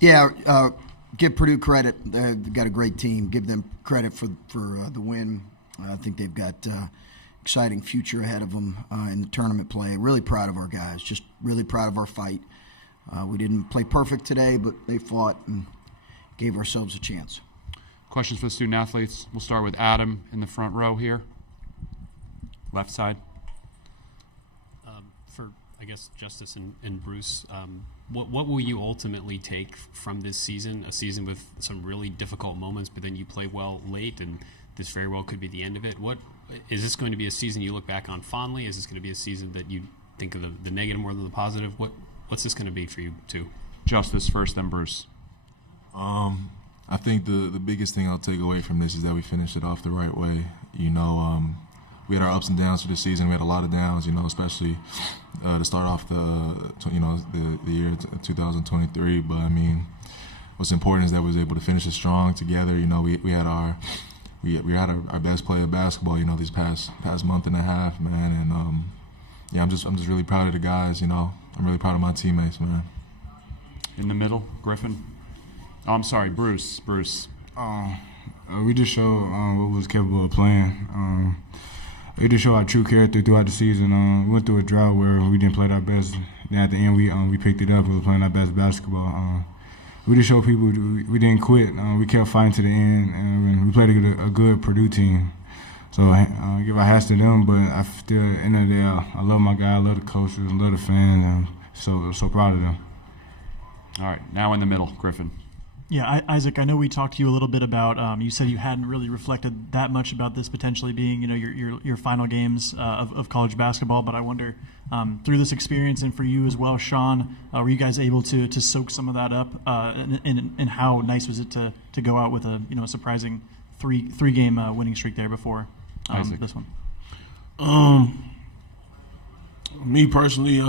Yeah, give Purdue credit. They've got a great team. Give them credit for the win. I think they've got exciting future ahead of them in the tournament play. Really proud of our guys. Just really proud of our fight. We didn't play perfect today, but they fought and gave ourselves a chance. Questions for the student athletes. We'll start with Adam in the front row here, left side. For, I guess, Justice and Bruce, what will you ultimately take from this season, a season with some really difficult moments, but then you play well late, and this very well could be the end of it? What is this going to be a season you look back on fondly? Is this going to be a season that you think of the negative more than the positive? What's this going to be for you two? Justice first, then Bruce. I think the biggest thing I'll take away from this is that we finished it off the right way. We had our ups and downs for the season. We had a lot of downs, especially to start off the year 2023. But I mean, what's important is that we was able to finish it strong together. We had our best play of basketball. These past month and a half, man. And I'm just really proud of the guys. I'm really proud of my teammates, man. In the middle, Griffin. Oh, I'm sorry, Bruce. We just showed what we was capable of playing. We just showed our true character throughout the season. We went through a drought where we didn't play our best. Then at the end, we picked it up. We were playing our best basketball. We just showed people we didn't quit. We kept fighting to the end, and we played a good Purdue team. So I give our hats to them, but I still, at the end of the day, I love my guy, I love the coaches, I love the fans, and so proud of them. All right, now in the middle, Griffin. Yeah, Isaac, I know we talked to you a little bit about, you said you hadn't really reflected that much about this potentially being, your final games of college basketball, but I wonder, through this experience and for you as well, Sean, were you guys able to soak some of that up, and how nice was it to go out with a surprising three-game winning streak there before this one? Me personally,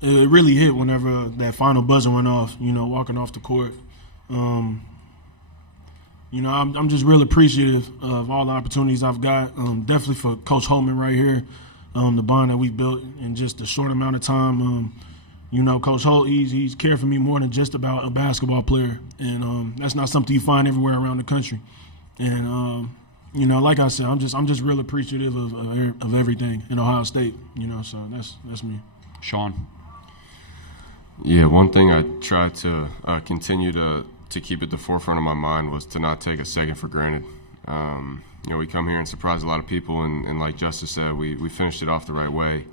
it really hit whenever that final buzzer went off, walking off the court. I'm just real appreciative of all the opportunities I've got, definitely for Coach Holtmann right here, the bond that we built in just a short amount of time. Coach Holt, he's cared for me more than just about a basketball player, and that's not something you find everywhere around the country. And, like I said, I'm just real appreciative of everything in Ohio State, so that's me. Sean. Yeah, one thing I tried to continue to keep at the forefront of my mind was to not take a second for granted. We come here and surprise a lot of people, and like Justice said, we finished it off the right way.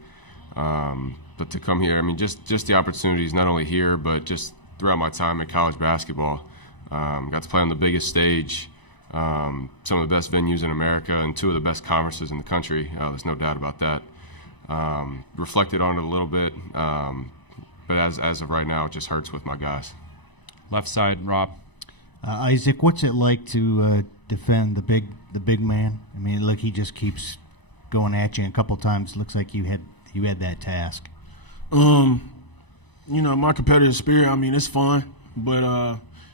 But to come here, I mean, just the opportunities, not only here, but just throughout my time in college basketball. Got to play on the biggest stage, some of the best venues in America, and two of the best conferences in the country. There's no doubt about that. Reflected on it a little bit. But as of right now, it just hurts with my guys. Left side, Rob. Isaac, what's it like to defend the big man? I mean, look, he just keeps going at you. A couple times, looks like you had that task. My competitive spirit. I mean, it's fun, but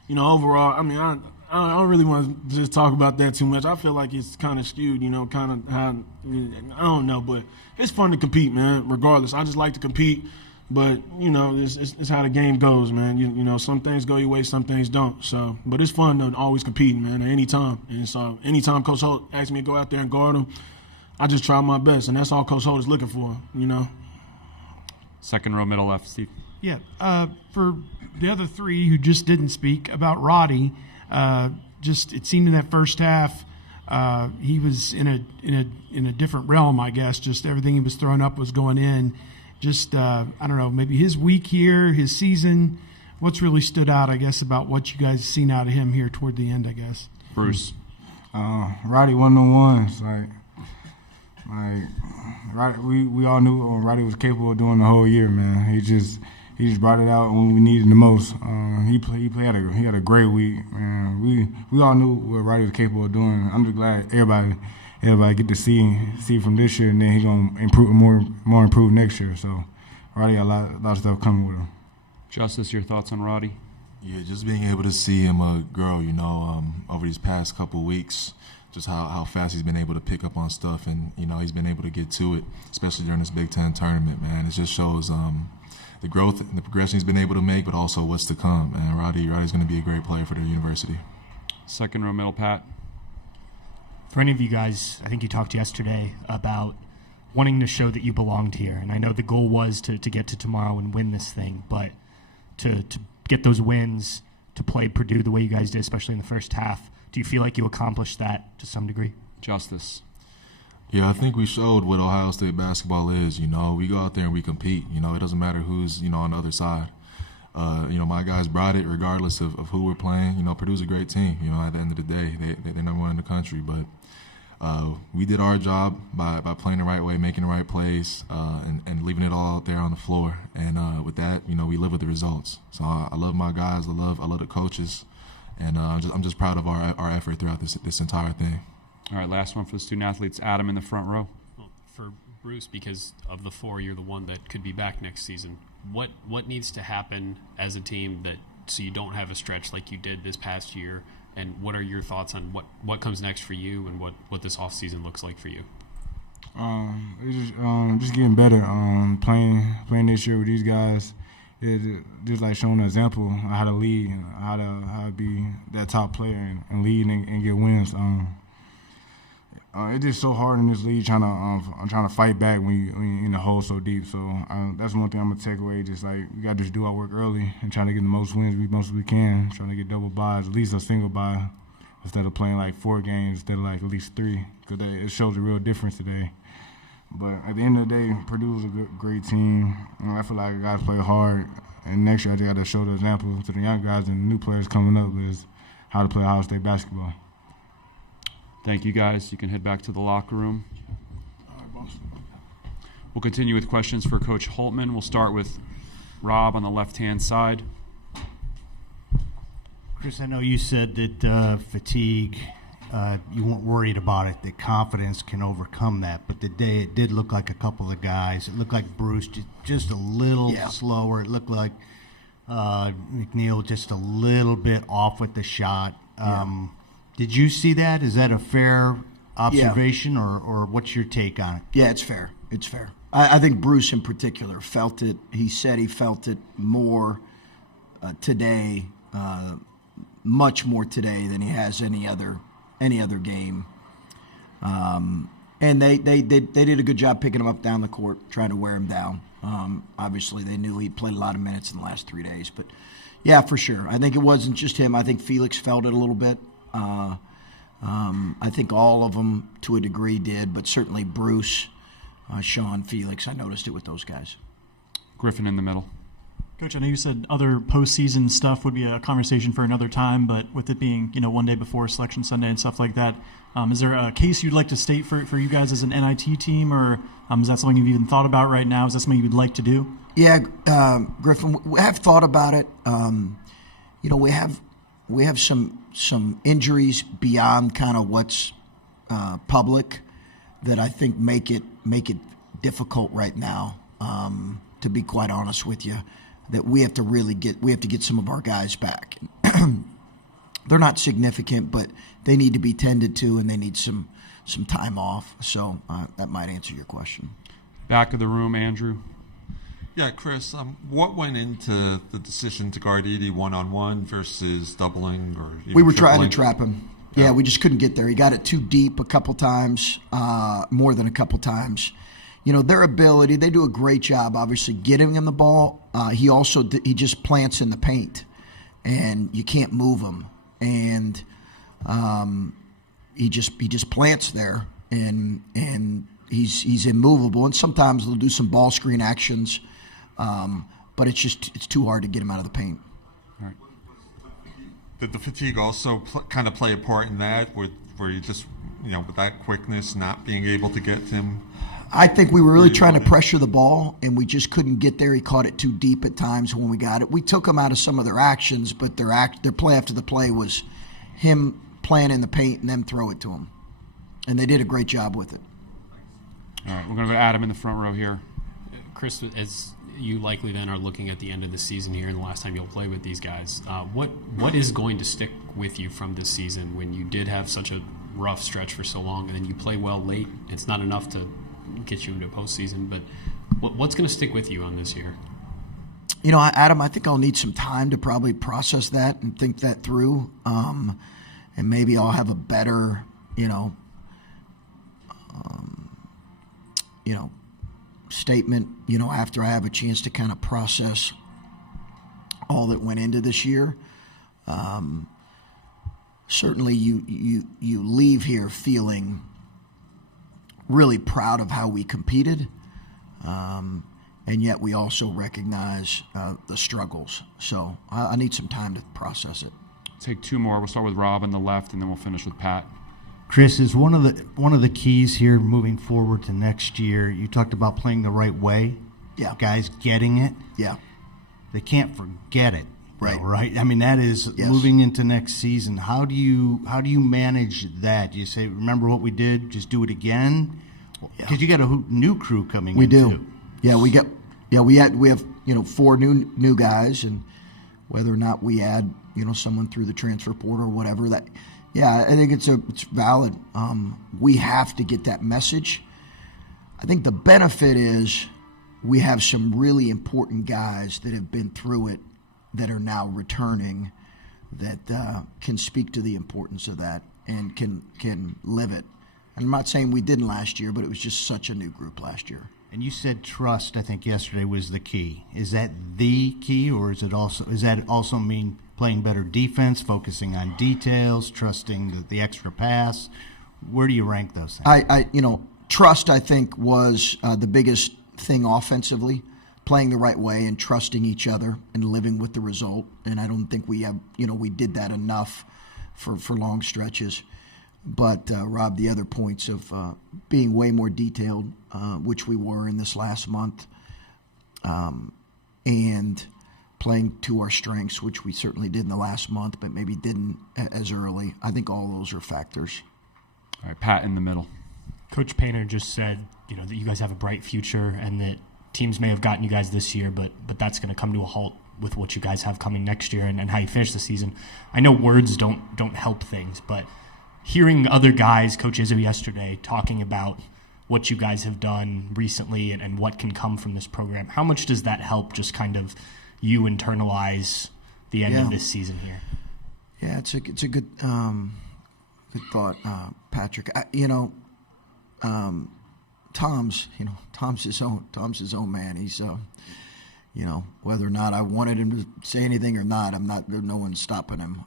overall, I mean, I don't really want to just talk about that too much. I feel like it's kind of skewed, kind of how I don't know, but it's fun to compete, man. Regardless, I just like to compete. But, it's how the game goes, man. Some things go your way, some things don't. So, but it's fun to always compete, man, at any time. And so anytime Coach Holt asks me to go out there and guard him, I just try my best. And that's all Coach Holt is looking for, Second row, middle left, Steve. Yeah, for the other three who just didn't speak about Roddy, it seemed in that first half he was in a different realm, I guess. Just everything he was throwing up was going in. Just, I don't know, maybe his week here, his season, what's really stood out, I guess, about what you guys have seen out of him here toward the end, I guess? Bruce. Roddy one-on-ones. Roddy, we all knew what Roddy was capable of doing the whole year, man. He just brought it out when we needed the most. He had a great week, man. We all knew what Roddy was capable of doing. I'm just glad everybody get to see from this year, and then he's gonna improve more improve next year. So Roddy got a lot of stuff coming with him. Justice, your thoughts on Roddy? Yeah, just being able to see him grow, over these past couple weeks, just how fast he's been able to pick up on stuff, and he's been able to get to it, especially during this Big Ten tournament. Man, it just shows the growth and the progression he's been able to make, but also what's to come. And Roddy's going to be a great player for the university. Second row middle, Pat. For any of you guys, I think you talked yesterday about wanting to show that you belonged here. And I know the goal was to get to tomorrow and win this thing, but to get those wins, to play Purdue the way you guys did, especially in the first half, do you feel like you accomplished that to some degree? Justice. Yeah, I think we showed what Ohio State basketball is. We go out there and we compete. It doesn't matter who's, on the other side. My guys brought it regardless of who we're playing. Purdue's a great team. At the end of the day, they're number one in the country. But we did our job by playing the right way, making the right plays, and leaving it all out there on the floor. And with that, we live with the results. So I love my guys. I love the coaches. And I'm just proud of our effort throughout this entire thing. All right, last one for the student athletes. Adam in the front row. Well, for Bruce, because of the four, you're the one that could be back next season. What needs to happen as a team so you don't have a stretch like you did this past year? And what are your thoughts on what comes next for you and what this offseason looks like for you? It's just getting better. Playing this year with these guys, it's just like showing an example of how to lead, how to be that top player and lead and get wins. It's just so hard in this league trying to fight back when you in the hole so deep. So that's one thing I'm gonna take away. Just like we gotta just do our work early and trying to get the most wins we can. Trying to get double byes, at least a single bye, instead of playing like 4 games, instead of like at least 3, because it shows a real difference today. But at the end of the day, Purdue's a great team. I feel like I gotta play hard. And next year I just gotta show the example to the young guys and the new players coming up is how to play Ohio State basketball. Thank you, guys. You can head back to the locker room. We'll continue with questions for Coach Holtmann. We'll start with Rob on the left-hand side. Chris, I know you said that fatigue, you weren't worried about it, that confidence can overcome that. But today it did look like a couple of guys. It looked like Bruce just a little slower. It looked like McNeil just a little bit off with the shot. Did you see that? Is that a fair observation, or what's your take on it? Yeah, it's fair. It's fair. I think Bruce in particular felt it. He said he felt it more today, much more today than he has any other game. And they did a good job picking him up down the court, trying to wear him down. Obviously, they knew he played a lot of minutes in the last 3 days. But, yeah, for sure. I think it wasn't just him. I think Felix felt it a little bit. I think all of them to a degree did, but certainly Bruce, Sean, Felix, I noticed it with those guys. Griffin in the middle. Coach, I know you said other postseason stuff would be a conversation for another time, but with it being, one day before Selection Sunday and stuff like that, is there a case you'd like to state for you guys as an NIT team, or is that something you've even thought about right now? Is that something you'd like to do? Yeah, Griffin, we have thought about it. We have some injuries beyond kind of what's public that I think make it difficult right now. To be quite honest with you, that we have to get some of our guys back. They're not significant, but they need to be tended to, and they need some time off. So that might answer your question. Back of the room, Andrew. Yeah, Chris, what went into the decision to guard Edey one-on-one versus doubling or even We were trying to tripling? trap him. Yeah, we just couldn't get there. He got it too deep a couple times, more than a couple times. Their ability, they do a great job, obviously, getting him the ball. He just plants in the paint, and you can't move him. And he just plants there, and he's immovable. And sometimes they'll do some ball screen actions, but it's too hard to get him out of the paint. All right. Did the fatigue also kind of play a part in that, where you just, with that quickness, not being able to get to him? I think we were really trying to pressure the ball, and we just couldn't get there. He caught it too deep at times when we got it. We took him out of some of their actions, but their play after the play was him playing in the paint and then throw it to him. And they did a great job with it. All right, we're going to go to Adam in the front row here. Chris, as you likely then are looking at the end of the season here and the last time you'll play with these guys, what is going to stick with you from this season when you did have such a rough stretch for so long and then you play well late? It's not enough to get you into postseason, but what's going to stick with you on this year? Adam, I think I'll need some time to probably process that and think that through, and maybe I'll have a better, statement, after I have a chance to kind of process all that went into this year. Certainly, you leave here feeling really proud of how we competed. And yet we also recognize the struggles. So I need some time to process it. Take two more. We'll start with Rob on the left, and then we'll finish with Pat. Chris, is one of the keys here moving forward to next year? You talked about playing the right way. Yeah. Guys getting it. Yeah. They can't forget it. Right. Though, right. I mean, that is Yes. moving into next season. How do you manage that? Do you say, remember what we did? Just do it again? Because you got a new crew coming. We in do. too. Yeah, we have 4 new guys, and whether or not we add someone through the transfer portal or whatever, that I think it's valid. We have to get that message. I think the benefit is we have some really important guys that have been through it that are now returning that can speak to the importance of that and can live it. And I'm not saying we didn't last year, but it was just such a new group last year. And you said trust, I think yesterday, was the key. Is that the key, or does that also mean playing better defense, focusing on details, trusting the extra pass? Where do you rank those things? Trust, I think, was the biggest thing offensively, playing the right way and trusting each other and living with the result. And I don't think we did that enough for long stretches. But, Rob, the other points of being way more detailed, which we were in this last month, and playing to our strengths, which we certainly did in the last month, but maybe didn't as early. I think all those are factors. All right, Pat in the middle. Coach Painter just said, that you guys have a bright future and that teams may have gotten you guys this year, but that's going to come to a halt with what you guys have coming next year and how you finish the season. I know words don't help things, but hearing other guys, Coach Izzo yesterday, talking about what you guys have done recently and what can come from this program, how much does that help just kind of you internalize the end of this season here? Yeah, it's a good thought, Patrick. Tom's his own man. He's whether or not I wanted him to say anything or not, there's no one stopping him.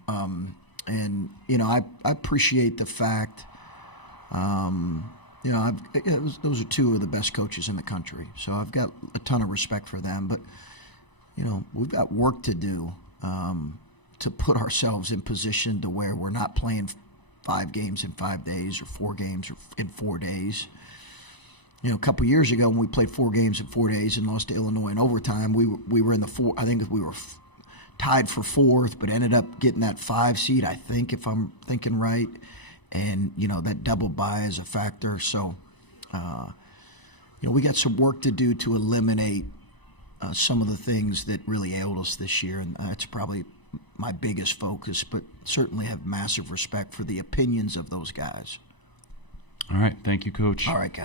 And I appreciate the fact. Those are two of the best coaches in the country, so I've got a ton of respect for them. But we've got work to do to put ourselves in position to where we're not playing 5 games in 5 days or 4 games in 4 days. A couple years ago when we played 4 games in 4 days and lost to Illinois in overtime, we were in the 4. I think we were tied for 4th, but ended up getting that 5 seed, I think, if I'm thinking right. And, that double bye is a factor. So, we got some work to do to eliminate some of the things that really ailed us this year. And that's probably my biggest focus, but certainly have massive respect for the opinions of those guys. All right. Thank you, Coach. All right, guys.